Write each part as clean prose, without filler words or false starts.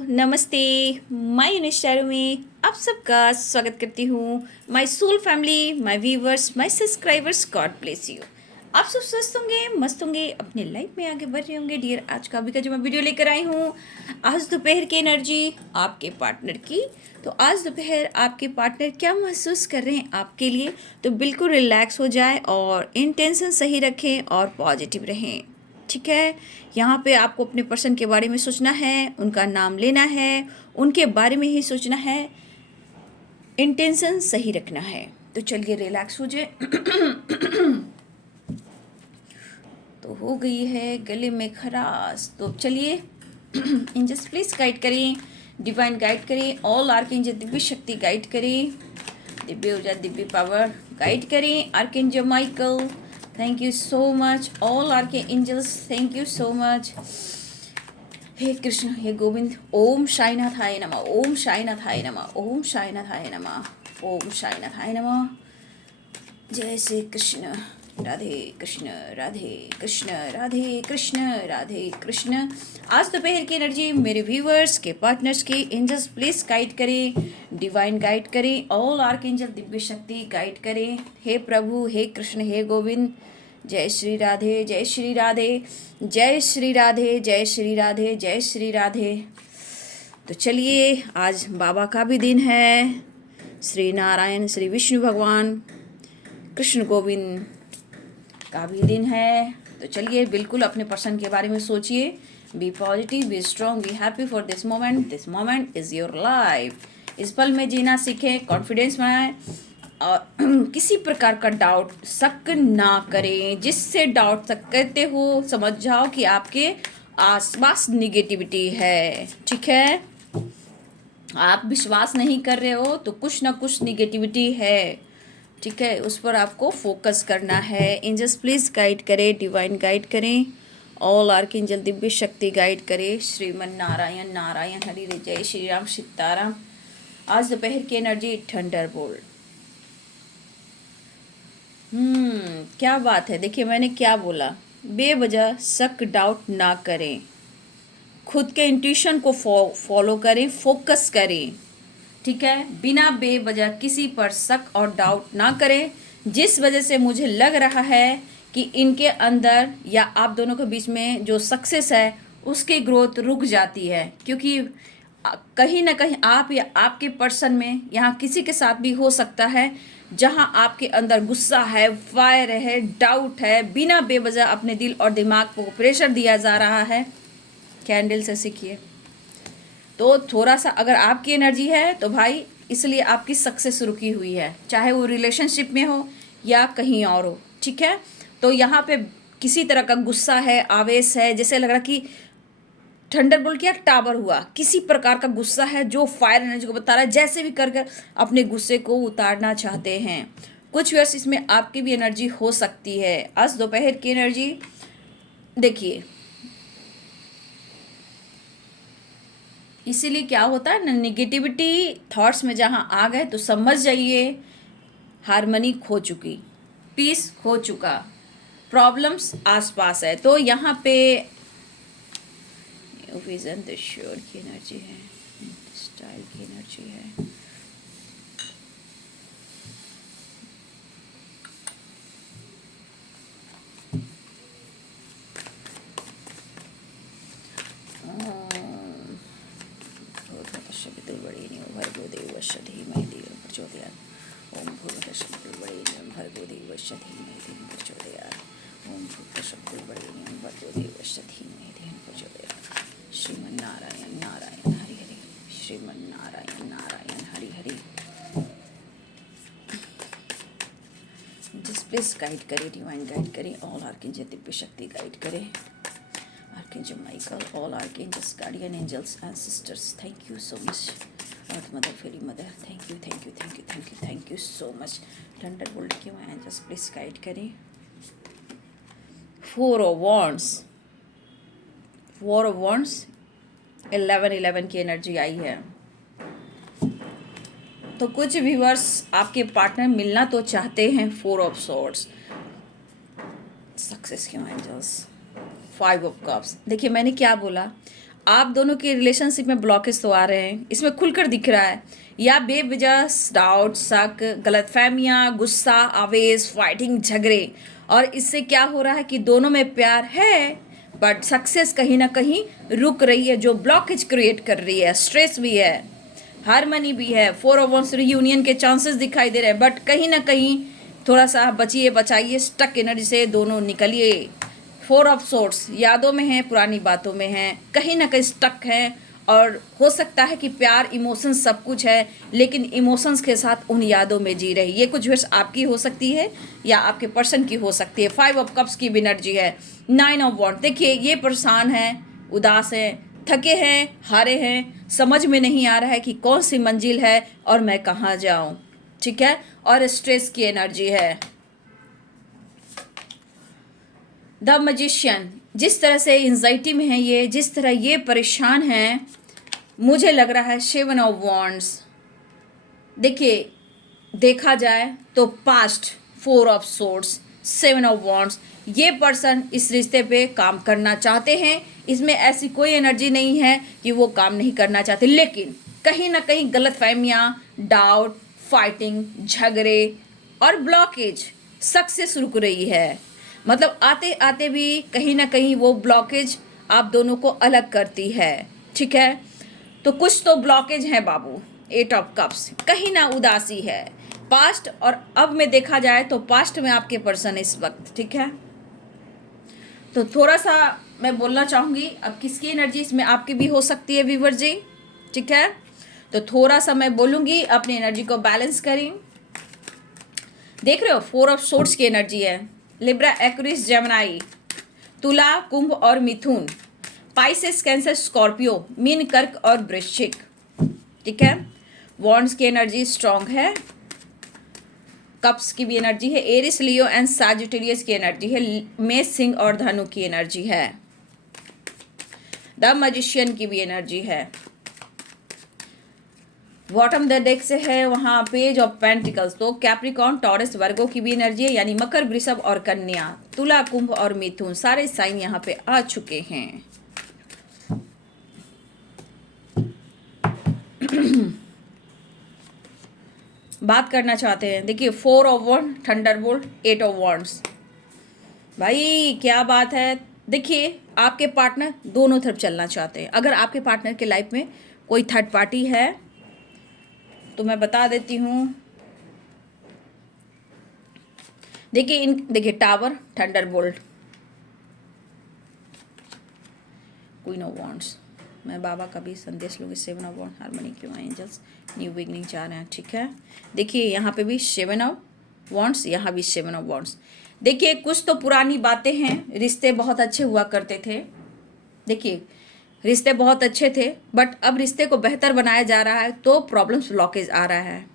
नमस्ते। माय यूनिस्टारो में आप सबका स्वागत करती हूँ। My soul family, my viewers, my subscribers, God bless you. आप सब स्वस्थ होंगे, मस्त होंगे, अपने लाइफ में आगे बढ़ रहे होंगे। डियर, आज का अभी का जो मैं वीडियो लेकर आई हूँ, आज दोपहर की एनर्जी आपके पार्टनर की। तो आज दोपहर आपके पार्टनर क्या महसूस कर रहे हैं आपके लिए, तो बिल्कुल रिलैक्स हो जाए और इंटेंशन सही रखें और पॉजिटिव रहें। ठीक है, यहाँ पे आपको अपने पर्सन के बारे में सोचना है, उनका नाम लेना है, उनके बारे में ही सोचना है, इंटेंशन सही रखना है। तो चलिए रिलैक्स हो जाए। तो हो गई है गले में खराश, तो चलिए एंजल्स प्लीज गाइड करें, डिवाइन गाइड करें, ऑल आर्कएंजल दिव्य शक्ति गाइड करें, दिव्य ऊर्जा दिव्य पावर गाइड करें। Archangel Michael, thank you so much. All archangels, thank you so much. हे कृष्ण, हे गोविंद, ओम साईनाथाय नमः, ओम साईनाथाय नमः, ओम साईनाथाय नमः, ओम साईनाथाय नमः। जय श्री कृष्ण। राधे कृष्ण, राधे कृष्ण, राधे कृष्ण, राधे कृष्ण। आज दोपहर की एनर्जी मेरे व्यूवर्स के पार्टनर्स की एंजल्स प्लीज गाइड करें, डिवाइन गाइड करें, ऑल आर्कएंजल दिव्य शक्ति गाइड करें। हे प्रभु, हे कृष्ण, हे गोविंद, जय श्री राधे, जय श्री राधे, जय श्री राधे, जय श्री राधे, जय श्री राधे। तो चलिए, आज बाबा का भी दिन है, श्री नारायण, श्री विष्णु भगवान, कृष्ण गोविंद का भी दिन है। तो चलिए बिल्कुल अपने पर्सन के बारे में सोचिए। Be positive, be strong, be happy for this moment. This moment is your life. इस पल में जीना सीखें, कॉन्फिडेंस बनाएं और किसी प्रकार का डाउट, शक ना करें। जिससे डाउट शक करते हो, समझ जाओ कि आपके आसपास निगेटिविटी है। ठीक है, आप विश्वास नहीं कर रहे हो तो कुछ ना कुछ निगेटिविटी है। ठीक है, उस पर आपको फोकस करना है। एंजल्स प्लीज गाइड करें, डिवाइन गाइड करें, ऑल आर्कएंजल दिव्य शक्ति गाइड करें। श्रीमन नारायण, नारायण हरि, जय श्री राम, सीताराम। आज दोपहर की एनर्जी थंडरबोल्ट। क्या बात है। देखिए मैंने क्या बोला, बेवजह शक डाउट ना करें, खुद के इंट्यूशन को फॉलो करें, फोकस करें। ठीक है, बिना बेवजह किसी पर शक और डाउट ना करें। जिस वजह से मुझे लग रहा है कि इनके अंदर या आप दोनों के बीच में जो सक्सेस है उसकी ग्रोथ रुक जाती है, क्योंकि कहीं ना कहीं आप या आपके पर्सन में, यहाँ किसी के साथ भी हो सकता है, जहाँ आपके अंदर गुस्सा है, फायर है, डाउट है, बिना बेवजह अपने दिल और दिमाग को प्रेशर दिया जा रहा है। कैंडल से सीखिए। तो थोड़ा सा अगर आपकी एनर्जी है तो भाई इसलिए आपकी सक्सेस रुकी हुई है, चाहे वो रिलेशनशिप में हो या कहीं और हो। ठीक है, तो यहाँ पे किसी तरह का गुस्सा है, आवेश है, जैसे लग रहा कि थंडरबोल्ट क्या टावर हुआ, किसी प्रकार का गुस्सा है जो फायर एनर्जी को बता रहा है, जैसे भी कर अपने गुस्से को उतारना चाहते हैं। कुछ वर्ष इसमें आपकी भी एनर्जी हो सकती है। आज दोपहर की एनर्जी देखिए, इसीलिए क्या होता है ना, निगेटिविटी थॉट्स में जहाँ आ गए तो समझ जाइए हारमनी खो चुकी, पीस खो चुका, प्रॉब्लम्स आसपास है। तो यहाँ पे विजन द श्योर की एनर्जी है, स्टाइल की एनर्जी है। ओम भूतशक्तिर्वरेण्यं भर्गो देवस्य धीमहि धियो प्रचोदयात्। ओम भूतशक्तिर्वरेण्यं भर्गो देवस्य धीमहि धियो प्रचोदयात्। श्रीमन्नारायण, नारायण हरि हरि, श्रीमन्नारायण, नारायण हरि हरि। जिस प्लीज गाइड करें, डिवाइन गाइड करें, ऑल आर्कएंजल दिव्य शक्ति गाइड करें। Archangel Michael, all archangels, guardian angels and sisters, thank you so much. Earth mother, fairy mother, thank you, thank you, thank you, thank you, thank you so much. Thunderbolt क्यों है, just please guide करें। Four of wands, four of wands, 11 की energy आई है। तो कुछ viewers आपके partner मिलना तो चाहते हैं। फोर ऑफ सॉर्ड्स, सक्सेस क्यों एंजल्स, 5 ऑफ कप्स। देखिए मैंने क्या बोला, आप दोनों के रिलेशनशिप में ब्लॉकेज तो आ रहे हैं, इसमें खुलकर दिख रहा है, या बेवजह डाउट, शक, गलतफहमियां, गुस्सा, आवेश, फाइटिंग, झगड़े। और इससे क्या हो रहा है कि दोनों में प्यार है बट सक्सेस कहीं ना कहीं रुक रही है, जो ब्लॉकेज क्रिएट कर रही है। स्ट्रेस भी है, हारमनी भी है, 4 ऑफ वांड्स रियूनियन के चांसेस दिखाई दे रहे हैं, बट कहीं ना कहीं थोड़ा सा बचिए बचाइए, स्टक एनर्जी से दोनों निकलिए। 4 ऑफ सोर्ट्स यादों में है, पुरानी बातों में है, कहीं ना कहीं स्टक है। और हो सकता है कि प्यार, इमोशंस सब कुछ है, लेकिन इमोशंस के साथ उन यादों में जी रही। ये कुछ विश आपकी हो सकती है या आपके पर्सन की हो सकती है। 5 ऑफ कप्स की भी एनर्जी है। 9 ऑफ वॉन्ड, देखिए ये परेशान है, उदास है, थके हैं, हारे हैं, समझ में नहीं आ रहा है कि कौन सी मंजिल है और मैं कहाँ जाऊं। ठीक है, और स्ट्रेस की एनर्जी है। द मैजिशियन, जिस तरह से एंजाइटी में है ये, जिस तरह ये परेशान हैं, मुझे लग रहा है 7 ऑफ वॉन्ड्स। देखिए देखा जाए तो past 4 of swords, 7 of wands, ये पर्सन इस रिश्ते पे काम करना चाहते हैं। इसमें ऐसी कोई एनर्जी नहीं है कि वो काम नहीं करना चाहते, लेकिन कहीं ना कहीं गलतफहमियां, डाउट, फाइटिंग, झगड़े और ब्लॉकेज, सक्सेस रुक रही है। मतलब आते आते भी कहीं ना कहीं वो ब्लॉकेज आप दोनों को अलग करती है। ठीक है, तो कुछ तो ब्लॉकेज है बाबू। 8 ऑफ कप्स, कहीं ना उदासी है पास्ट और अब में देखा जाए तो पास्ट में आपके पर्सन इस वक्त। ठीक है, तो थोड़ा सा मैं बोलना चाहूँगी, अब किसकी एनर्जी इसमें आपकी भी हो सकती है व्यूअर जी। ठीक है, तो थोड़ा सा मैं बोलूँगी, अपनी एनर्जी को बैलेंस करें। देख रहे हो 4 ऑफ सोर्ड्स की एनर्जी है। लिब्रा, एक्वेरियस, जेमिनी, तुला, कुंभ और मिथुन, पाइसेस, कैंसर, स्कॉर्पियो, मीन, कर्क और वृश्चिक। ठीक है, वॉन्ड्स की एनर्जी स्ट्रांग है। कप्स की भी एनर्जी है। एरिस, लियो एंड सैजिटेरियस की एनर्जी है। मेष, सिंह और धनु की एनर्जी है। द मैजिशियन की भी एनर्जी है। बॉटम द डेक से है वहाँ पेज ऑफ पेंटिकल्स, तो कैप्रिकॉर्न, टॉरस, वर्गो की भी एनर्जी है, यानी मकर, वृषभ और कन्या, तुला, कुंभ और मिथुन, सारे साइन यहाँ पे आ चुके हैं। बात करना चाहते हैं, देखिए 4 of wand, thunderbolt, 8 of wands. भाई क्या बात है। देखिए आपके पार्टनर दोनों तरफ चलना चाहते हैं। अगर आपके पार्टनर के लाइफ में कोई थर्ड पार्टी है तो मैं बता देती हूँ। देखिए tower, Thunderbolt, queen of wands. मैं बाबा का भी संदेश लूँगी। 7 ऑफ वॉन्ड, हार्मनी के एंजल्स, न्यू बिगनिंग चाह रहे हैं। ठीक है, देखिए यहाँ पे भी 7 ऑफ वॉन्ड्स, यहाँ भी 7 ऑफ वॉन्ड्स। देखिए कुछ तो पुरानी बातें हैं, रिश्ते बहुत अच्छे हुआ करते थे। देखिए रिश्ते बहुत अच्छे थे बट अब रिश्ते को बेहतर बनाया जा रहा है तो प्रॉब्लम्स, ब्लॉकेज आ रहा है।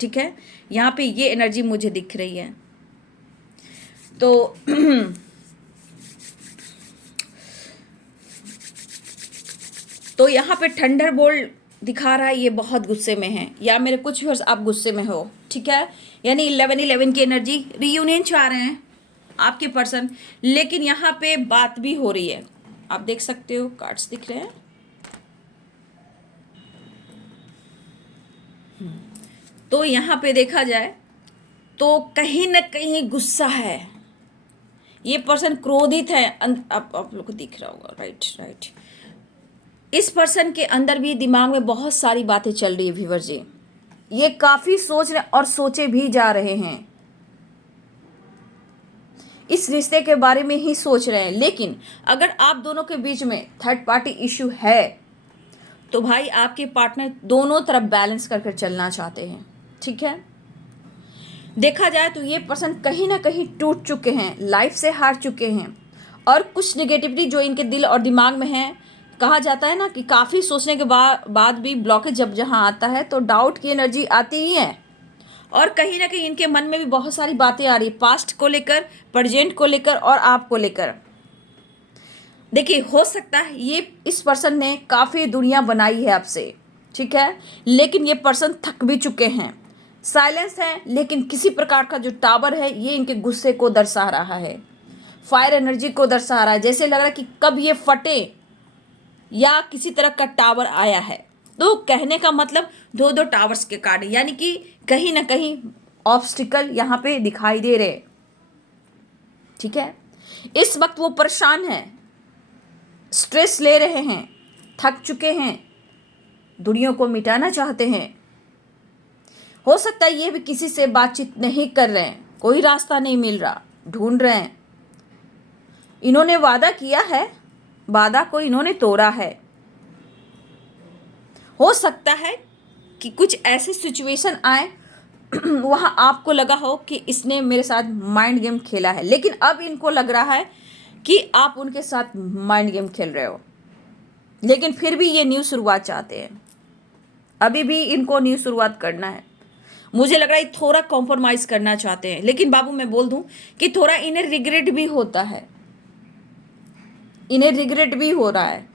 ठीक है, यहाँ पे ये एनर्जी मुझे दिख रही है। तो तो यहाँ पे थंडरबोल्ट दिखा रहा है, ये बहुत गुस्से में है, या मेरे कुछ व्यूअर्स आप गुस्से में हो। ठीक है, यानी 11-11 की एनर्जी, रियूनियन चाह रहे हैं आपके पर्सन, लेकिन यहाँ पे बात भी हो रही है। आप देख सकते हो कार्ड्स दिख रहे हैं। तो यहाँ पे देखा जाए तो कहीं ना कहीं गुस्सा है, ये पर्सन क्रोधित है। आप लोग को दिख रहा होगा, राइट। इस पर्सन के अंदर भी दिमाग में बहुत सारी बातें चल रही है व्यूअर जी। ये काफ़ी सोच रहे और सोचे भी जा रहे हैं, इस रिश्ते के बारे में ही सोच रहे हैं। लेकिन अगर आप दोनों के बीच में थर्ड पार्टी इशू है तो भाई आपके पार्टनर दोनों तरफ बैलेंस कर चलना चाहते हैं। ठीक है, देखा जाए तो ये पर्सन कहीं ना कहीं टूट चुके हैं, लाइफ से हार चुके हैं, और कुछ नेगेटिविटी जो इनके दिल और दिमाग में है, कहा जाता है ना कि काफ़ी सोचने के बाद भी ब्लॉकेज जब जहाँ आता है तो डाउट की एनर्जी आती ही है। और कहीं ना कहीं इनके मन में भी बहुत सारी बातें आ रही, पास्ट को लेकर, प्रेजेंट को लेकर और आपको लेकर। देखिए हो सकता है ये इस पर्सन ने काफ़ी दुनिया बनाई है आपसे। ठीक है, लेकिन ये पर्सन थक भी चुके हैं, साइलेंस है, लेकिन किसी प्रकार का जो टावर है ये इनके गुस्से को दर्शा रहा है, फायर एनर्जी को दर्शा रहा है। जैसे लग रहा है कि कब ये फटे, या किसी तरह का टावर आया है। तो कहने का मतलब दो दो टावर्स के कार्ड, यानी कि कहीं ना कहीं ऑब्स्टिकल यहाँ पे दिखाई दे रहे। ठीक है, इस वक्त वो परेशान है, स्ट्रेस ले रहे हैं, थक चुके हैं, दुनिया को मिटाना चाहते हैं। हो सकता है ये भी किसी से बातचीत नहीं कर रहे हैं, कोई रास्ता नहीं मिल रहा, ढूंढ रहे हैं। इन्होंने वादा किया है, वादा को इन्होंने तोड़ा है। हो सकता है कि कुछ ऐसी सिचुएशन आए वहां आपको लगा हो कि इसने मेरे साथ माइंड गेम खेला है, लेकिन अब इनको लग रहा है कि आप उनके साथ माइंड गेम खेल रहे हो। लेकिन फिर भी ये न्यू शुरुआत चाहते हैं, अभी भी इनको न्यू शुरुआत करना है। मुझे लग रहा है थोड़ा कॉम्प्रोमाइज़ करना चाहते हैं, लेकिन बाबू मैं बोल दूं कि थोड़ा इन्हें रिग्रेट भी होता है, इन्हें रिग्रेट भी हो रहा है,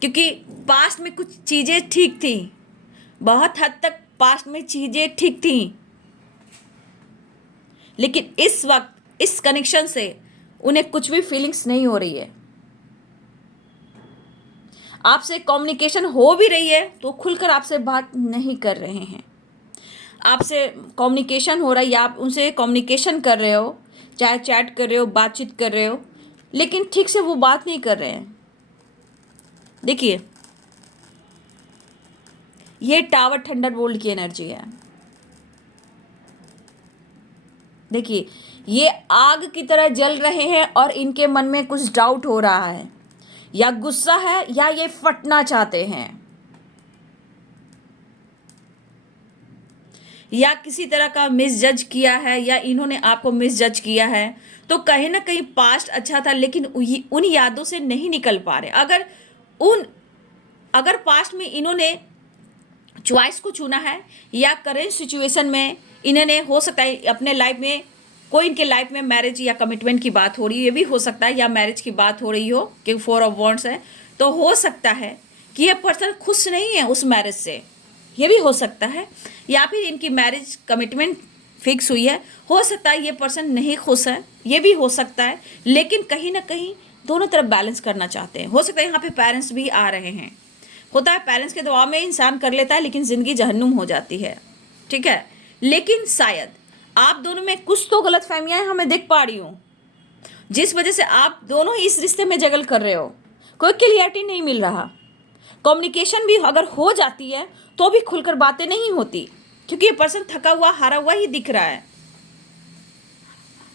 क्योंकि पास्ट में कुछ चीज़ें ठीक थी, बहुत हद तक पास्ट में चीज़ें ठीक थी, लेकिन इस वक्त इस कनेक्शन से उन्हें कुछ भी फीलिंग्स नहीं हो रही है। आपसे कम्युनिकेशन हो भी रही है तो खुलकर आपसे बात नहीं कर रहे हैं। आपसे कम्युनिकेशन हो रहा है या आप उनसे कम्युनिकेशन कर रहे हो, चाहे चैट कर रहे हो, बातचीत कर रहे हो, लेकिन ठीक से वो बात नहीं कर रहे हैं। देखिए, ये टावर थंडरबोल्ट की एनर्जी है। देखिए, ये आग की तरह जल रहे हैं और इनके मन में कुछ डाउट हो रहा है, या गुस्सा है या ये फटना चाहते हैं, या किसी तरह का मिसजज किया है, या इन्होंने आपको मिसजज किया है। तो कहीं ना कहीं पास्ट अच्छा था, लेकिन उन यादों से नहीं निकल पा रहे। अगर पास्ट में इन्होंने चॉइस को चुना है, या करेंट सिचुएशन में इन्होंने, हो सकता है अपने लाइफ में कोई इनके लाइफ में मैरिज या कमिटमेंट की बात हो रही है, ये भी हो सकता है, या मैरिज की बात हो रही हो क्योंकि 4 ऑफ वॉन्ड्स है, तो हो सकता है कि ये पर्सन खुश नहीं है उस मैरिज से, ये भी हो सकता है। या फिर इनकी मैरिज कमिटमेंट फिक्स हुई है, हो सकता है ये पर्सन नहीं खुश है, ये भी हो सकता है। लेकिन कहीं ना कहीं दोनों तरफ बैलेंस करना चाहते हैं। हो सकता है यहाँ पे पेरेंट्स भी आ रहे हैं, होता है पेरेंट्स के दबाव में इंसान कर लेता है, लेकिन ज़िंदगी जहन्नुम हो जाती है। ठीक है, लेकिन शायद आप दोनों में कुछ तो गलत फहमियाँ हैं, मैं देख पा रही हूँ, जिस वजह से आप दोनों ही इस रिश्ते में जगल कर रहे हो। कोई क्लियरिटी नहीं मिल रहा, कम्युनिकेशन भी अगर हो जाती है तो भी खुलकर बातें नहीं होती, क्योंकि ये पर्सन थका हुआ हारा हुआ ही दिख रहा है।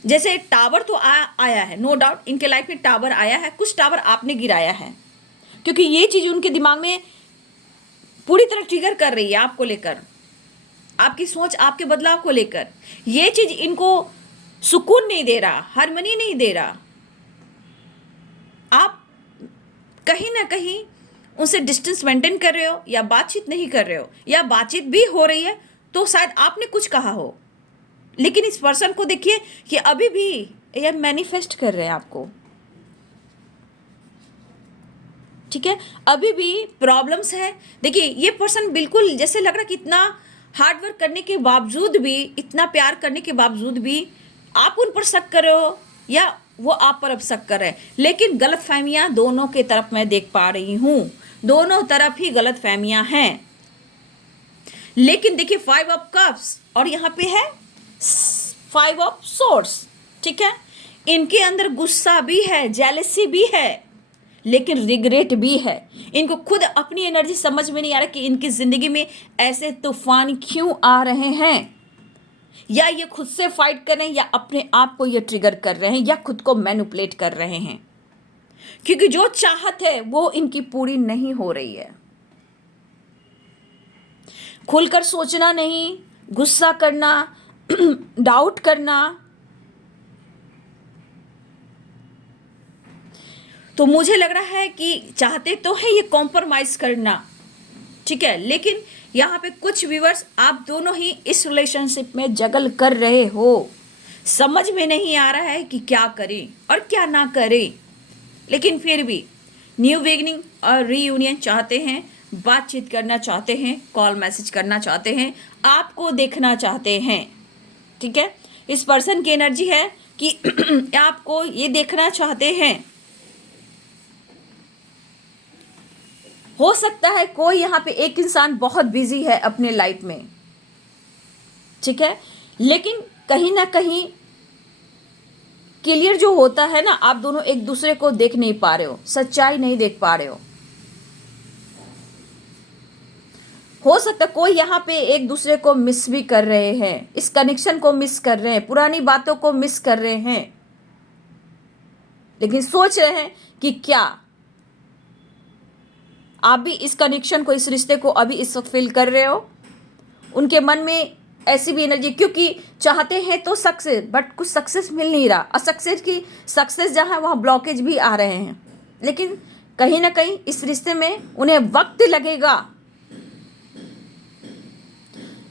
जैसे टावर तो आया है, नो डाउट इनके लाइफ में टावर आया है, कुछ टावर आपने गिराया है, क्योंकि ये चीज़ उनके दिमाग में पूरी तरह ट्रिगर कर रही है आपको लेकर, आपकी सोच, आपके बदलाव को लेकर। ये चीज़ इनको सुकून नहीं दे रहा, हार्मनी नहीं दे रहा। आप कहीं ना कहीं उनसे डिस्टेंस मेंटेन कर रहे हो, या बातचीत नहीं कर रहे हो, या बातचीत भी हो रही है तो शायद आपने कुछ कहा हो, लेकिन इस पर्सन को देखिए कि अभी भी ये मैनिफेस्ट कर रहे हैं आपको। ठीक है, अभी भी प्रॉब्लम्स है। देखिए, ये पर्सन बिल्कुल जैसे लग रहा है कि इतना हार्ड वर्क करने के बावजूद भी, इतना प्यार करने के बावजूद भी आप उन पर शक कर रहे हो, या वो आप पर अब शक कर रहे हैं। लेकिन गलत फहमियाँ दोनों के तरफ मैं देख पा रही हूँ, दोनों तरफ ही गलत फहमियाँ हैं। लेकिन देखिए, 5 ऑफ कप्स और यहाँ पे है 5 ऑफ सोर्ड्स। ठीक है, इनके अंदर गुस्सा भी है, जेलसी भी है, लेकिन रिग्रेट भी है। इनको खुद अपनी एनर्जी समझ में नहीं आ रहा कि इनकी ज़िंदगी में ऐसे तूफान क्यों आ रहे हैं, या ये खुद से फाइट कर रहे हैं, या अपने आप को ये ट्रिगर कर रहे हैं, या खुद को मैनिपुलेट कर रहे हैं, क्योंकि जो चाहत है वो इनकी पूरी नहीं हो रही है। खुलकर सोचना नहीं, गुस्सा करना, डाउट करना। तो मुझे लग रहा है कि चाहते तो है ये कॉम्प्रोमाइज़ करना, ठीक है, लेकिन यहाँ पे कुछ व्यूअर्स आप दोनों ही इस रिलेशनशिप में जगल कर रहे हो, समझ में नहीं आ रहा है कि क्या करें और क्या ना करें। लेकिन फिर भी न्यू बिगिनिंग और रीयूनियन चाहते हैं, बातचीत करना चाहते हैं, कॉल मैसेज करना चाहते हैं, आपको देखना चाहते हैं। ठीक है, इस पर्सन की एनर्जी है कि आपको ये देखना चाहते हैं। हो सकता है कोई यहाँ पे एक इंसान बहुत बिजी है अपने लाइफ में, ठीक है, लेकिन कहीं ना कहीं क्लियर जो होता है ना, आप दोनों एक दूसरे को देख नहीं पा रहे सच्चाई नहीं देख पा रहे हो सकता है कोई यहाँ पे एक दूसरे को मिस भी कर रहे हैं, इस कनेक्शन को मिस कर रहे हैं, पुरानी बातों को मिस कर रहे हैं, लेकिन सोच रहे हैं कि क्या आप भी इस कनेक्शन को, इस रिश्ते को अभी इस वक्त फील कर रहे हो। उनके मन में ऐसी भी एनर्जी, क्योंकि चाहते हैं तो सक्सेस, बट कुछ सक्सेस मिल नहीं रहा, और सक्सेस जहाँ वहाँ ब्लॉकेज भी आ रहे हैं, लेकिन कहीं ना कहीं इस रिश्ते में उन्हें वक्त लगेगा,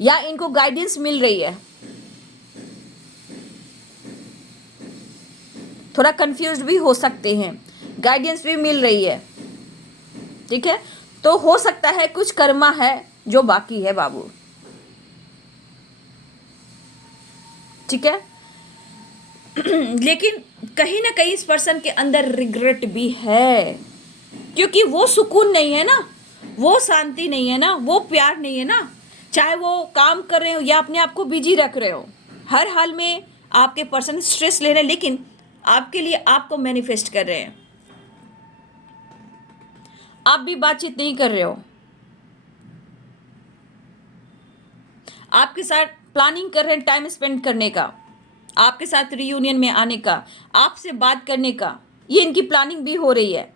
या इनको गाइडेंस मिल रही है, थोड़ा कंफ्यूज्ड भी हो सकते हैं, गाइडेंस भी मिल रही है, ठीक है। तो हो सकता है कुछ कर्मा है जो बाकी है बाबू, ठीक है। लेकिन कहीं ना कहीं इस पर्सन के अंदर रिग्रेट भी है, क्योंकि वो सुकून नहीं है ना, वो शांति नहीं है ना, वो प्यार नहीं है ना, चाहे वो काम कर रहे हो या अपने आप को बिजी रख रहे हो, हर हाल में आपके पर्सन स्ट्रेस ले रहे हैं, लेकिन आपके लिए आपको मैनिफेस्ट कर रहे हैं, आप भी बातचीत नहीं कर रहे हो, आपके साथ प्लानिंग कर रहे हैं टाइम स्पेंड करने का, आपके साथ रियूनियन में आने का, आपसे बात करने का, ये इनकी प्लानिंग भी हो रही है।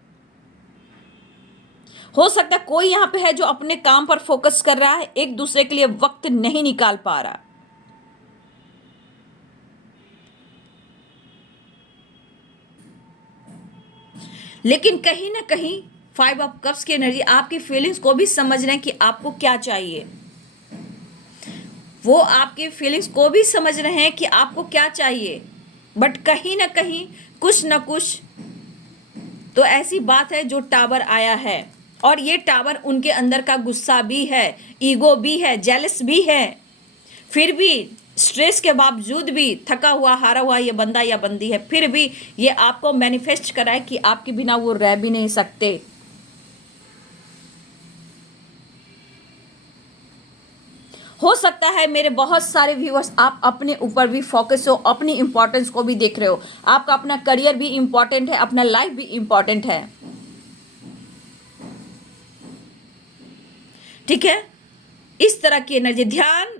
हो सकता है कोई यहाँ पे है जो अपने काम पर फोकस कर रहा है, एक दूसरे के लिए वक्त नहीं निकाल पा रहा, लेकिन कहीं ना कहीं 5 ऑफ कप्स की एनर्जी आपकी फीलिंग्स को भी समझ रहे हैं कि आपको क्या चाहिए, वो आपकी फीलिंग्स को भी समझ रहे हैं कि आपको क्या चाहिए, बट कहीं ना कहीं कुछ ना कुछ तो ऐसी बात है जो टावर आया है, और ये टावर उनके अंदर का गुस्सा भी है, ईगो भी है, जेलस भी है, फिर भी स्ट्रेस के बावजूद भी, थका हुआ हारा हुआ ये बंदा या बंदी है, फिर भी ये आपको मैनिफेस्ट कराए कि आपके बिना वो रह भी नहीं सकते। हो सकता है मेरे बहुत सारे व्यूअर्स आप अपने ऊपर भी फोकस हो, अपनी इंपॉर्टेंस को भी देख रहे हो, आपका अपना करियर भी इंपॉर्टेंट है, अपना लाइफ भी इंपॉर्टेंट है, ठीक है। इस तरह की एनर्जी, ध्यान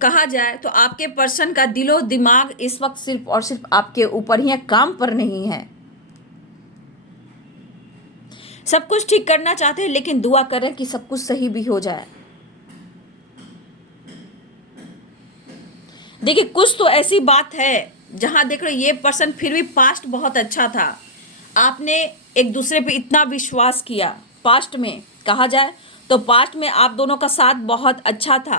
कहा जाए तो आपके पर्सन का दिलो दिमाग इस वक्त सिर्फ और सिर्फ आपके ऊपर ही है, काम पर नहीं है। सब कुछ ठीक करना चाहते हैं, लेकिन दुआ कर रहे हैं कि सब कुछ सही भी हो जाए। देखिए कुछ तो ऐसी बात है जहां देख रहे ये पर्सन फिर भी पास्ट बहुत अच्छा था, आपने एक दूसरे पे इतना विश्वास किया, पास्ट में कहा जाए तो पास्ट में आप दोनों का साथ बहुत अच्छा था,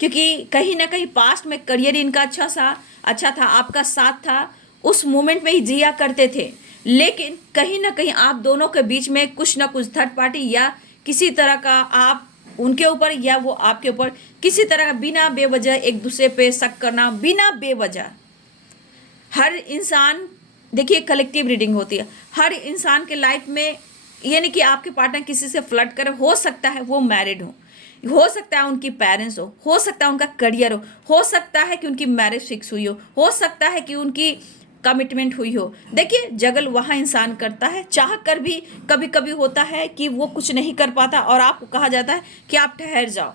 क्योंकि कहीं ना कहीं पास्ट में करियर इनका अच्छा था, आपका साथ था, उस मोमेंट में ही जिया करते थे, लेकिन कहीं ना कहीं आप दोनों के बीच में कुछ ना कुछ थर्ड पार्टी या किसी तरह का, आप उनके ऊपर या वो आपके ऊपर किसी तरह का बिना बेवजह एक दूसरे पे शक करना, बिना बेवजह। हर इंसान, देखिए कलेक्टिव रीडिंग होती है, हर इंसान के लाइफ में ये नहीं कि आपके पार्टनर किसी से फ्लर्ट करे, हो सकता है वो मैरिड हो सकता है उनकी पेरेंट्स हो सकता है उनका करियर हो सकता है कि उनकी मैरिज फिक्स हुई हो सकता है कि उनकी कमिटमेंट हुई हो। देखिए जगल वहाँ इंसान करता है, चाह कर भी कभी कभी होता है कि वो कुछ नहीं कर पाता और आपको कहा जाता है कि आप ठहर जाओ,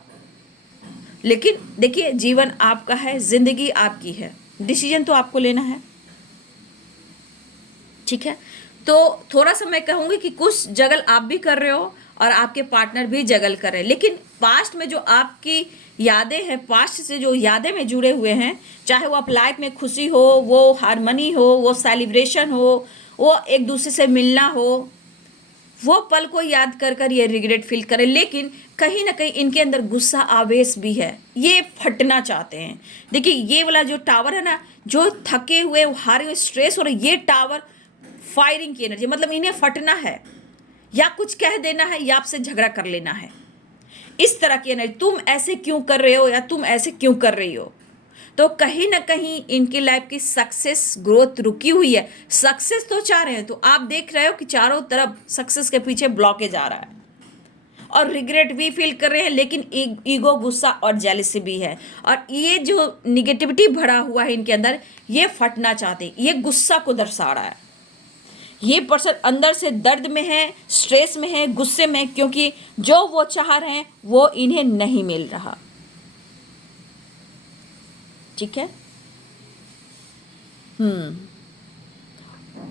लेकिन देखिए जीवन आपका है, जिंदगी आपकी है, डिसीजन तो आपको लेना है, ठीक है। तो थोड़ा सा मैं कहूँगी कि कुछ जगल आप भी कर रहे हो और आपके पार्टनर भी जगल कर रहे हैं, लेकिन पास्ट में जो आपकी यादें हैं, पास्ट से जो यादें में जुड़े हुए हैं, चाहे वो आप लाइफ में खुशी हो, वो हारमनी हो, वो सेलिब्रेशन हो, वो एक दूसरे से मिलना हो, वो पल को याद कर कर ये रिग्रेट फील करें, लेकिन कहीं ना कहीं इनके अंदर गुस्सा आवेश भी है, ये फटना चाहते हैं। देखिए ये वाला जो टावर है ना, जो थके हुए हारे हुए स्ट्रेस हो रहे, ये टावर फायरिंग की एनर्जी, मतलब इन्हें फटना है या कुछ कह देना है या आपसे झगड़ा कर लेना है, इस तरह की एनर्जी। तुम ऐसे क्यों कर रहे हो या तुम ऐसे क्यों कर रही हो, तो कहीं ना कहीं इनकी लाइफ की सक्सेस ग्रोथ रुकी हुई है। सक्सेस तो चाह रहे हैं, तो आप देख रहे हो कि चारों तरफ सक्सेस के पीछे ब्लॉकेज आ रहा है, और रिग्रेट भी फील कर रहे हैं, लेकिन ईगो, गुस्सा और जेलसी भी है। और ये जो निगेटिविटी भरा हुआ है इनके अंदर, ये फटना चाहते हैं, ये गुस्सा को दर्शा रहा है। ये पर्सन अंदर से दर्द में है, स्ट्रेस में है, गुस्से में है, क्योंकि जो वो चाह रहे हैं वो इन्हें नहीं मिल रहा। ठीक है।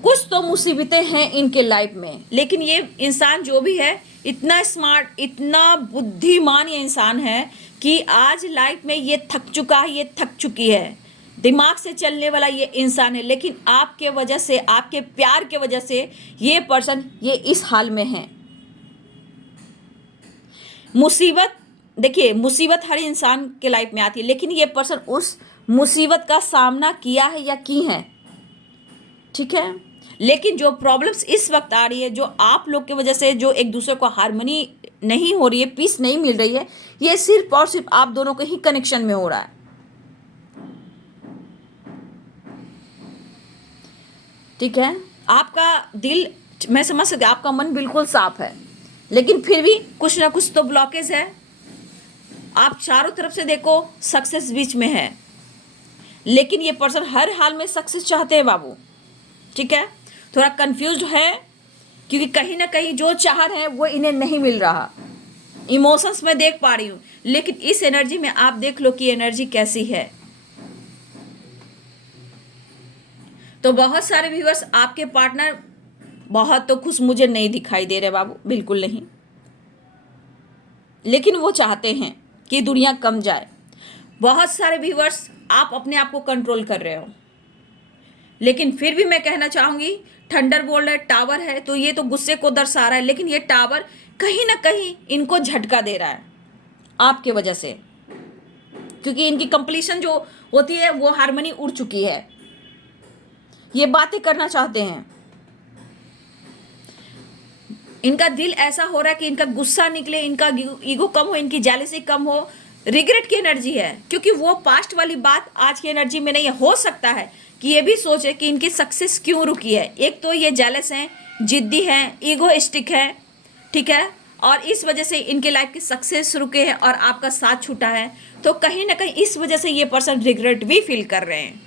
कुछ तो मुसीबतें हैं इनके लाइफ में, लेकिन ये इंसान जो भी है इतना स्मार्ट, इतना बुद्धिमान ये इंसान है कि आज लाइफ में ये थक चुका है, ये थक चुकी है, दिमाग से चलने वाला ये इंसान है। लेकिन आपके वजह से, आपके प्यार के वजह से ये पर्सन ये इस हाल में है। मुसीबत, देखिए मुसीबत हर इंसान के लाइफ में आती है, लेकिन ये पर्सन उस मुसीबत का सामना किया है या की है। ठीक है। लेकिन जो प्रॉब्लम्स इस वक्त आ रही है, जो आप लोग की वजह से जो एक दूसरे को हार्मनी नहीं हो रही है, पीस नहीं मिल रही है, ये सिर्फ और सिर्फ आप दोनों के ही कनेक्शन में हो रहा है। ठीक है। आपका दिल, मैं समझ सकती, आपका मन बिल्कुल साफ है, लेकिन फिर भी कुछ ना कुछ तो ब्लॉकेज है। आप चारों तरफ से देखो, सक्सेस बीच में है, लेकिन ये पर्सन हर हाल में सक्सेस चाहते हैं बाबू। ठीक है। थोड़ा कंफ्यूज्ड है, क्योंकि कहीं ना कहीं जो चाह रहे हैं वो इन्हें नहीं मिल रहा। इमोशंस में देख पा रही हूँ, लेकिन इस एनर्जी में आप देख लो कि एनर्जी कैसी है। तो बहुत सारे व्यूअर्स, आपके पार्टनर बहुत तो खुश मुझे नहीं दिखाई दे रहे बाबू, बिल्कुल नहीं। लेकिन वो चाहते हैं कि दुनिया कम जाए। बहुत सारे व्यूअर्स, आप अपने आप को कंट्रोल कर रहे हो, लेकिन फिर भी मैं कहना चाहूंगी, थंडरबोल्ट है, टावर है, तो ये तो गुस्से को दर्शा रहा है, लेकिन ये टावर कहीं ना कहीं इनको झटका दे रहा है आपके वजह से, क्योंकि इनकी कंप्लीशन जो होती है वो हार्मनी उड़ चुकी है। ये बातें करना चाहते हैं, इनका दिल ऐसा हो रहा है कि इनका गुस्सा निकले, इनका ईगो कम हो, इनकी जेलसी कम हो। रिग्रेट की एनर्जी है, क्योंकि वो पास्ट वाली बात आज की एनर्जी में नहीं है। हो सकता है कि ये भी सोचे कि इनकी सक्सेस क्यों रुकी है। एक तो ये जेलस हैं, जिद्दी हैं, ईगोइस्टिक है। ठीक है। और इस वजह से इनके लाइफ की सक्सेस रुके हैं और आपका साथ छूटा है, तो कहीं ना कहीं इस वजह से ये पर्सन रिग्रेट भी फील कर रहे हैं।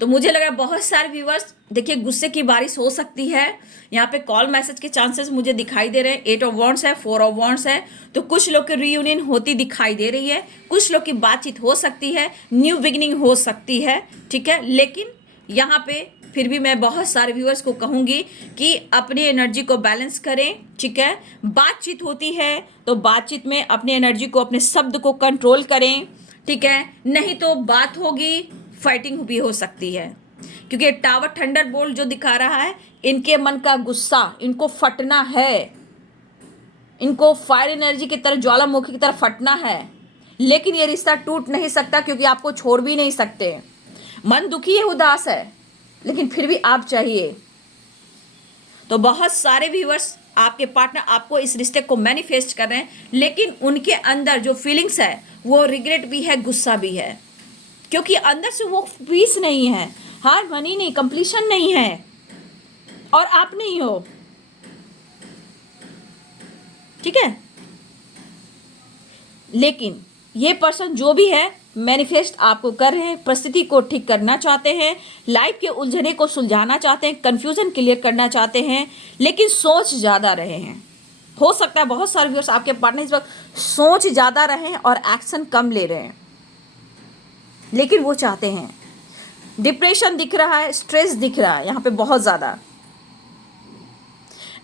तो मुझे लग रहा है बहुत सारे व्यूवर्स, देखिए गुस्से की बारिश हो सकती है। यहाँ पे कॉल मैसेज के चांसेस मुझे दिखाई दे रहे हैं। 8 ऑफ वॉन्ड्स है, 4 ऑफ वॉन्ड्स है, तो कुछ लोग की रीयूनियन होती दिखाई दे रही है, कुछ लोग की बातचीत हो सकती है, न्यू बिगिनिंग हो सकती है। ठीक है। लेकिन यहाँ पे फिर भी मैं बहुत सारे व्यूअर्स को कहूँगी कि अपनी एनर्जी को बैलेंस करें। ठीक है। बातचीत होती है तो बातचीत में अपनी एनर्जी को, अपने शब्द को कंट्रोल करें। ठीक है। नहीं तो बात होगी, फाइटिंग भी हो सकती है, क्योंकि टावर थंडरबोल्ट जो दिखा रहा है, इनके मन का गुस्सा, इनको फटना है, इनको फायर एनर्जी की तरह, ज्वालामुखी की तरह फटना है। लेकिन ये रिश्ता टूट नहीं सकता, क्योंकि आपको छोड़ भी नहीं सकते। मन दुखी है, उदास है, लेकिन फिर भी आप चाहिए। तो बहुत सारे व्यूअर्स, आपके पार्टनर आपको इस रिश्ते को मैनिफेस्ट कर रहे हैं, लेकिन उनके अंदर जो फीलिंग्स है वो रिग्रेट भी है, गुस्सा भी है, क्योंकि अंदर से वो पीस नहीं है, हार्मनी नहीं, कंप्लीशन नहीं है, और आप नहीं हो। ठीक है। लेकिन ये पर्सन जो भी है, मैनिफेस्ट आपको कर रहे हैं, परिस्थिति को ठीक करना चाहते हैं, लाइफ के उलझने को सुलझाना चाहते हैं, कंफ्यूजन क्लियर करना चाहते हैं, लेकिन सोच ज़्यादा रहे हैं। हो सकता है बहुत सारे व्यूअर्स, आपके पार्टनर इस वक्त सोच ज़्यादा रहे हैं और एक्शन कम ले रहे हैं, लेकिन वो चाहते हैं। डिप्रेशन दिख रहा है, स्ट्रेस दिख रहा है यहाँ पे बहुत ज़्यादा।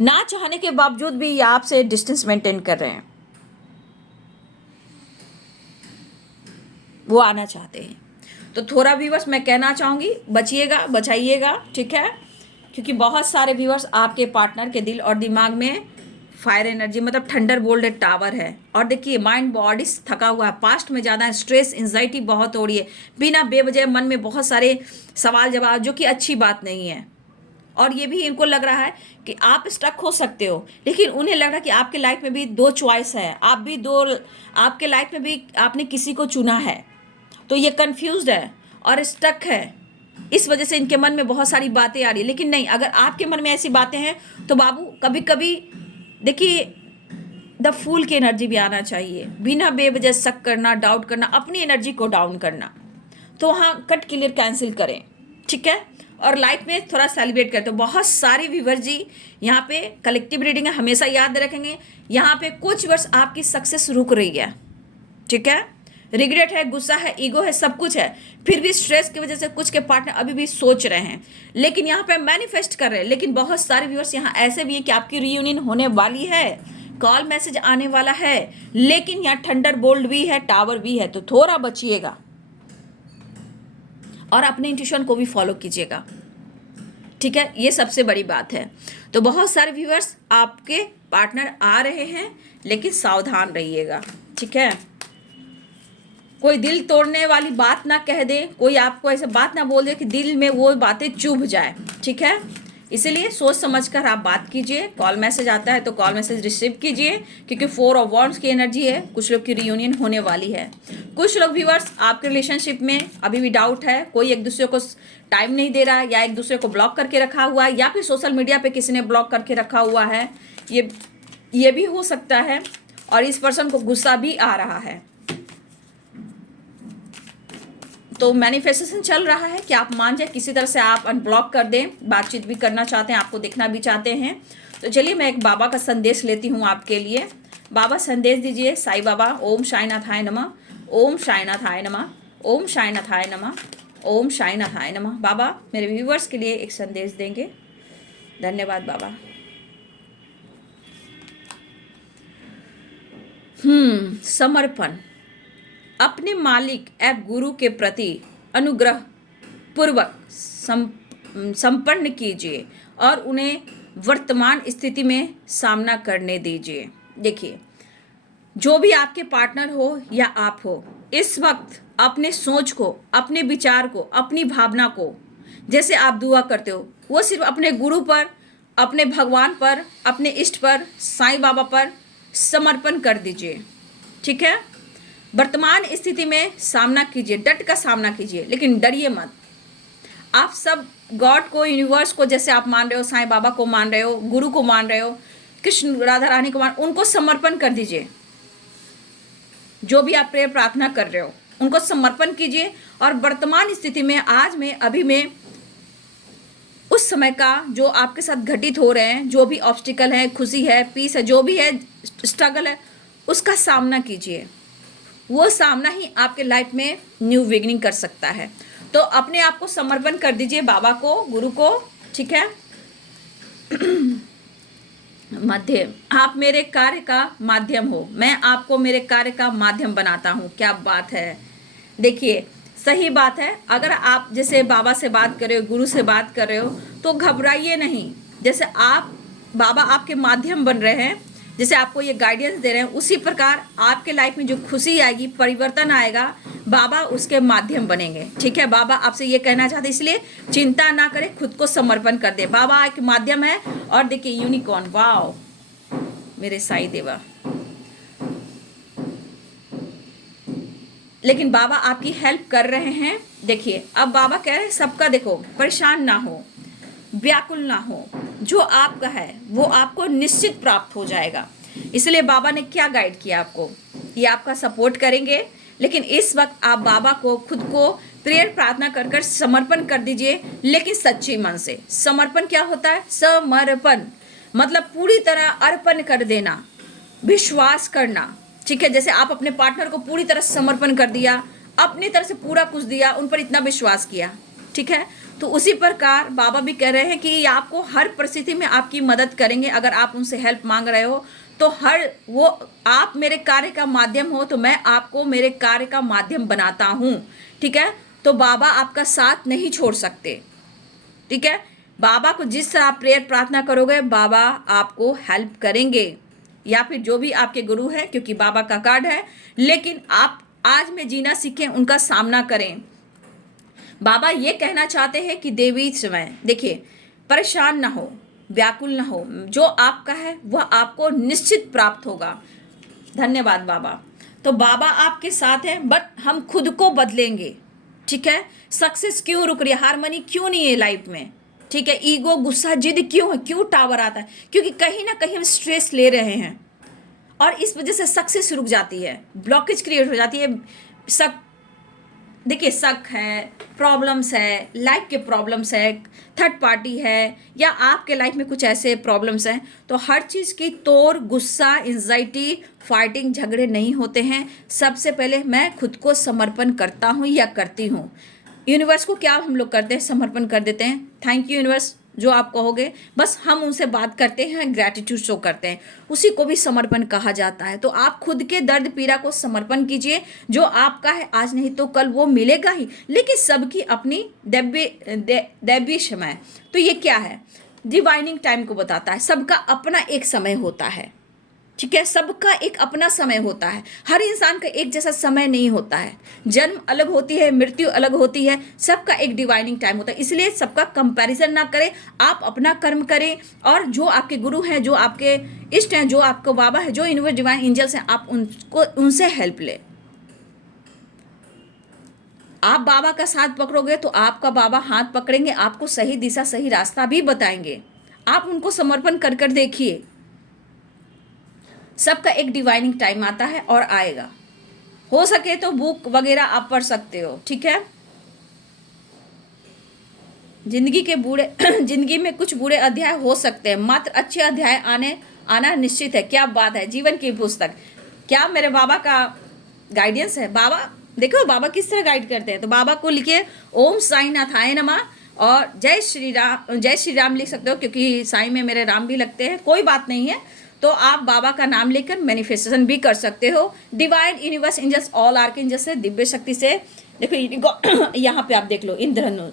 ना चाहने के बावजूद भी ये आपसे डिस्टेंस मेंटेन कर रहे हैं, वो आना चाहते हैं। तो थोड़ा व्यूअर्स मैं कहना चाहूँगी, बचिएगा, बचाइएगा। ठीक है। क्योंकि बहुत सारे व्यूअर्स, आपके पार्टनर के दिल और दिमाग में फायर एनर्जी, मतलब थंडरबोल्ट टावर है। और देखिए माइंड बॉडी थका हुआ है, पास्ट में ज़्यादा स्ट्रेस, एंजाइटी बहुत हो रही है, बिना बेवजह मन में बहुत सारे सवाल जवाब, जो कि अच्छी बात नहीं है। और ये भी इनको लग रहा है कि आप स्टक हो सकते हो, लेकिन उन्हें लग रहा है कि आपके लाइफ में भी दो चॉइस है, आप भी दो, आपके लाइफ में भी आपने किसी को चुना है, तो ये कंफ्यूज्ड है और स्टक है। इस वजह से इनके मन में बहुत सारी बातें आ रही है। लेकिन नहीं, अगर आपके मन में ऐसी बातें हैं तो बाबू, कभी कभी देखिए द फूल की एनर्जी भी आना चाहिए, बिना बेवजह शक करना, डाउट करना, अपनी एनर्जी को डाउन करना, तो हाँ कट क्लियर कैंसिल करें, ठीक है। और लाइफ में थोड़ा सेलिब्रेट करते हो। बहुत सारे व्यूवर जी यहाँ पे कलेक्टिव रीडिंग है, हमेशा याद रखेंगे। यहाँ पे कुछ वर्ष आपकी सक्सेस रुक रही है, ठीक है। रिग्रेट है, गुस्सा है, ईगो है, सब कुछ है, फिर भी स्ट्रेस की वजह से कुछ के पार्टनर अभी भी सोच रहे हैं, लेकिन यहाँ पे मैनिफेस्ट कर रहे हैं। लेकिन बहुत सारे व्यूअर्स यहाँ ऐसे भी हैं कि आपकी रीयूनियन होने वाली है, कॉल मैसेज आने वाला है, लेकिन यहाँ थंडर बोल्ट भी है, टावर भी है, तो थोड़ा बचिएगा और अपने इंट्यूशन को भी फॉलो कीजिएगा, ठीक है। ये सबसे बड़ी बात है। तो बहुत सारे व्यूअर्स आपके पार्टनर आ रहे हैं, लेकिन सावधान रहिएगा, ठीक है। कोई दिल तोड़ने वाली बात ना कह दे, कोई आपको ऐसे बात ना बोल दे कि दिल में वो बातें चुभ जाए, ठीक है। इसीलिए सोच समझकर आप बात कीजिए। कॉल मैसेज आता है तो कॉल मैसेज रिसीव कीजिए, क्योंकि 4 ऑफ वॉन्ड्स की एनर्जी है। कुछ लोग की रियूनियन होने वाली है। कुछ लोग व्यूअर्स आपके रिलेशनशिप में अभी भी डाउट है, कोई एक दूसरे को टाइम नहीं दे रहा, या एक दूसरे को ब्लॉक करके रखा हुआ है, या फिर सोशल मीडिया पे किसी ने ब्लॉक करके रखा हुआ है, ये भी हो सकता है। और इस पर्सन को गुस्सा भी आ रहा है। तो मैनिफेस्टेशन चल रहा है कि आप मान जाए, किसी तरह से आप अनब्लॉक कर दें, बातचीत भी करना चाहते हैं, आपको देखना भी चाहते हैं। तो चलिए मैं एक बाबा का संदेश लेती हूँ आपके लिए। बाबा संदेश दीजिए। साईं बाबा, ओम साईनाथाय नमः, ओम साईनाथाय नमः, ओम साईनाथाय नमः, ओम साईनाथाय नमः। बाबा मेरे व्यूवर्स के लिए एक संदेश देंगे। धन्यवाद बाबा। समर्पण। अपने मालिक एवं गुरु के प्रति अनुग्रह पूर्वक संपन्न कीजिए और उन्हें वर्तमान स्थिति में सामना करने दीजिए। देखिए, जो भी आपके पार्टनर हो या आप हो, इस वक्त अपने सोच को, अपने विचार को, अपनी भावना को, जैसे आप दुआ करते हो, वो सिर्फ अपने गुरु पर, अपने भगवान पर, अपने इष्ट पर, साईं बाबा पर समर्पण कर दीजिए, ठीक है। वर्तमान स्थिति में सामना कीजिए, डट का सामना कीजिए, लेकिन डरिए मत। आप सब गॉड को, यूनिवर्स को, जैसे आप मान रहे हो, साईं बाबा को मान रहे हो, गुरु को मान रहे हो, कृष्ण राधा रानी को उनको समर्पण कर दीजिए। जो भी आप प्रेयर प्रार्थना कर रहे हो उनको समर्पण कीजिए। और वर्तमान स्थिति में, आज में, अभी में, उस समय का जो आपके साथ घटित हो रहे हैं, जो भी ऑब्स्टिकल है, खुशी है, पीस है, जो भी है, स्ट्रगल है, उसका सामना कीजिए। वो सामना ही आपके लाइफ में न्यू बिगिनिंग कर सकता है। तो अपने आप को समर्पण कर दीजिए बाबा को, गुरु को, ठीक है। माध्यम, आप मेरे कार्य का माध्यम हो, मैं आपको मेरे कार्य का माध्यम बनाता हूँ। क्या बात है। देखिए, सही बात है। अगर आप जैसे बाबा से बात कर रहे हो, गुरु से बात कर रहे हो, तो घबराइए नहीं। जैसे आप, बाबा आपके माध्यम बन रहे हैं, जैसे आपको ये गाइडेंस दे रहे हैं, उसी प्रकार आपके लाइफ में जो खुशी आएगी, परिवर्तन आएगा, बाबा उसके माध्यम बनेंगे, ठीक है। बाबा आपसे ये कहना चाहते हैं, इसलिए चिंता ना करें, खुद को समर्पण कर दे। बाबा एक माध्यम है। और देखिए यूनिकॉर्न, वाओ मेरे साईं देवा। लेकिन बाबा आपकी हेल्प कर रहे हैं। देखिए, अब बाबा कह रहे हैं सबका, देखो, परेशान ना हो, व्याकुल ना हो, जो आपका है वो आपको निश्चित प्राप्त हो जाएगा। इसलिए बाबा ने क्या गाइड किया आपको, ये आपका सपोर्ट करेंगे। लेकिन इस वक्त आप बाबा को, खुद को प्रेयर प्रार्थना कर कर समर्पण कर दीजिए, लेकिन सच्चे मन से। समर्पण क्या होता है? समर्पण मतलब पूरी तरह अर्पण कर देना, विश्वास करना, ठीक है। जैसे आप अपने पार्टनर को पूरी तरह समर्पण कर दिया, अपनी तरफ से पूरा कुछ दिया, उन पर इतना विश्वास किया, ठीक है। तो उसी प्रकार बाबा भी कह रहे हैं कि आपको हर परिस्थिति में आपकी मदद करेंगे। अगर आप उनसे हेल्प मांग रहे हो तो वो आप मेरे कार्य का माध्यम हो, तो मैं आपको मेरे कार्य का माध्यम बनाता हूँ, ठीक है। तो बाबा आपका साथ नहीं छोड़ सकते, ठीक है। बाबा को जिस तरह आप प्रेयर प्रार्थना करोगे, बाबा आपको हेल्प करेंगे, या फिर जो भी आपके गुरु है, क्योंकि बाबा का कार्ड है। लेकिन आप आज में जीना सीखें, उनका सामना करें। बाबा ये कहना चाहते हैं कि देवी समय, देखिए, परेशान ना हो, व्याकुल ना हो, जो आपका है वह आपको निश्चित प्राप्त होगा। धन्यवाद बाबा। तो बाबा आपके साथ हैं, बट हम खुद को बदलेंगे, ठीक है। सक्सेस क्यों रुक रही है, हारमोनी क्यों नहीं है लाइफ में, ठीक है। ईगो, गुस्सा, जिद क्यों है, क्यों टावर आता है? क्योंकि कहीं ना कहीं हम स्ट्रेस ले रहे हैं और इस वजह से सक्सेस रुक जाती है, ब्लॉकेज क्रिएट हो जाती है। शक, देखिए शक है, प्रॉब्लम्स है, लाइफ के प्रॉब्लम्स है, थर्ड पार्टी है, या आपके लाइफ में कुछ ऐसे प्रॉब्लम्स हैं, तो हर चीज़ की तोड़, गुस्सा, एंजाइटी, फाइटिंग, झगड़े नहीं होते हैं। सबसे पहले मैं खुद को समर्पण करता हूँ या करती हूँ। यूनिवर्स को क्या हम लोग करते हैं? समर्पण कर देते हैं। थैंक यू यूनिवर्स, जो आप कहोगे बस हम उनसे बात करते हैं, ग्रैटिट्यूड शो करते हैं, उसी को भी समर्पण कहा जाता है। तो आप खुद के दर्द पीड़ा को समर्पण कीजिए। जो आपका है आज नहीं तो कल वो मिलेगा ही, लेकिन सबकी अपनी दैवीय समय। तो ये क्या है? डिवाइनिंग टाइम को बताता है। सबका अपना एक समय होता है, ठीक है। सबका एक अपना समय होता है, हर इंसान का एक जैसा समय नहीं होता है। जन्म अलग होती है, मृत्यु अलग होती है, सबका एक डिवाइनिंग टाइम होता है। इसलिए सबका कंपैरिजन ना करें, आप अपना कर्म करें और जो आपके गुरु हैं, जो आपके इष्ट हैं, जो आपको बाबा है, जो यूनिवर्स डिवाइन एंजल्स हैं, आप उनको उनसे हेल्प लें। आप बाबा का साथ पकड़ोगे तो आपका बाबा हाथ पकड़ेंगे, आपको सही दिशा, सही रास्ता भी बताएंगे। आप उनको समर्पण कर कर देखिए, सबका एक डिवाइनिंग टाइम आता है और आएगा। हो सके तो बुक वगैरह आप पढ़ सकते हो, ठीक है। जिंदगी के बुरे जिंदगी में कुछ बुरे अध्याय हो सकते हैं, मात्र अच्छे अध्याय आना निश्चित है। क्या बात है, जीवन की पुस्तक। क्या मेरे बाबा का गाइडेंस है? बाबा देखो बाबा किस तरह गाइड करते हैं। तो बाबा को लिखिए ओम साई नाथाय नमः और जय श्री राम लिख सकते हो, क्योंकि साई में मेरे राम भी लगते हैं, कोई बात नहीं है। तो आप बाबा का नाम लेकर मैनिफेस्टेशन भी कर सकते हो। Divine universe angels, all archangels से, दिव्य शक्ति से। देखो यहाँ पे आप देख लो इंद्रधनुष।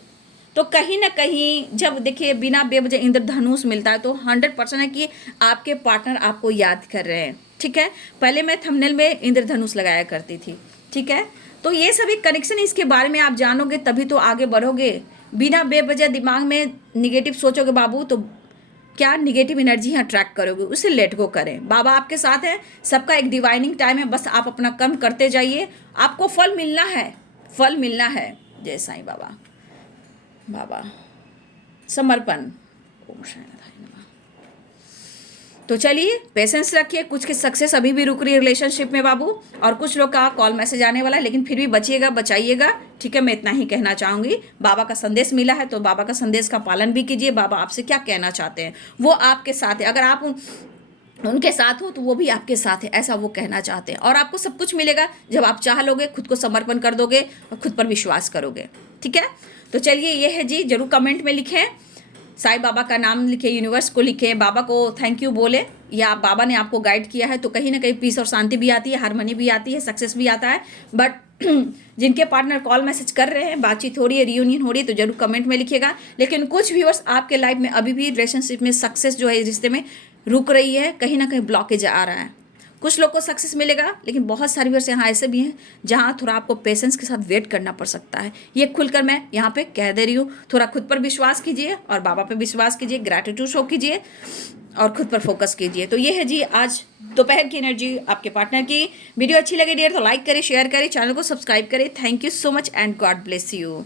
तो कहीं ना कहीं जब देखिए बिना बेवजह इंद्रधनुष मिलता है तो 100% है कि आपके पार्टनर आपको याद कर रहे हैं, ठीक है। पहले मैं थंबनेल में इंद्रधनुष लगाया करती थी, ठीक है। तो ये सभी कनेक्शन, इसके बारे में आप जानोगे तभी तो आगे बढ़ोगे। बिना बेवजह दिमाग में निगेटिव सोचोगे बाबू, तो क्या निगेटिव एनर्जी अट्रैक्ट करोगे, उसे लेट गो करें। बाबा आपके साथ है, सबका एक डिवाइनिंग टाइम है, बस आप अपना कर्म करते जाइए, आपको फल मिलना है, फल मिलना है। जय साईं बाबा। बाबा समर्पण। ओम शांति। तो चलिए पेशेंस रखिए, कुछ की सक्सेस अभी भी रुक रही है रिलेशनशिप में बाबू, और कुछ लोग का कॉल मैसेज आने वाला है, लेकिन फिर भी बचिएगा, बचाइएगा, ठीक है। मैं इतना ही कहना चाहूँगी। बाबा का संदेश मिला है तो बाबा का संदेश का पालन भी कीजिए। बाबा आपसे क्या कहना चाहते हैं, वो आपके साथ है। अगर आप उनके साथ हो तो वो भी आपके साथ है, ऐसा वो कहना चाहते हैं। और आपको सब कुछ मिलेगा जब आप चाह लोगे, खुद को समर्पण कर दोगे और खुद पर विश्वास करोगे, ठीक है। तो चलिए ये है जी, जरूर कमेंट में लिखें, साईं बाबा का नाम लिखे, यूनिवर्स को लिखे, बाबा को थैंक यू बोले, या बाबा ने आपको गाइड किया है तो कहीं ना कहीं पीस और शांति भी आती है, हारमोनी भी आती है, सक्सेस भी आता है। बट जिनके पार्टनर कॉल मैसेज कर रहे हैं, बातचीत हो रही है, रियूनियन हो रही है, तो जरूर कमेंट में लिखिएगा। लेकिन कुछ व्यूअर्स आपके लाइफ में अभी भी रिलेशनशिप में सक्सेस जो है रिश्ते में रुक रही है, कहीं ना कहीं ब्लॉकेज आ रहा है। कुछ लोग को सक्सेस मिलेगा, लेकिन बहुत सारे व्यूअर्स यहाँ ऐसे भी हैं जहाँ थोड़ा आपको पेशेंस के साथ वेट करना पड़ सकता है। ये खुलकर मैं यहाँ पे कह दे रही हूँ। थोड़ा खुद पर विश्वास कीजिए और बाबा पे विश्वास कीजिए, ग्रैटिट्यूड शो कीजिए और खुद पर फोकस कीजिए। तो ये है जी आज दोपहर की एनर्जी आपके पार्टनर की। वीडियो अच्छी लगी डियर तो लाइक करें, शेयर करें, चैनल को सब्सक्राइब करें। Thank you so much and God bless you.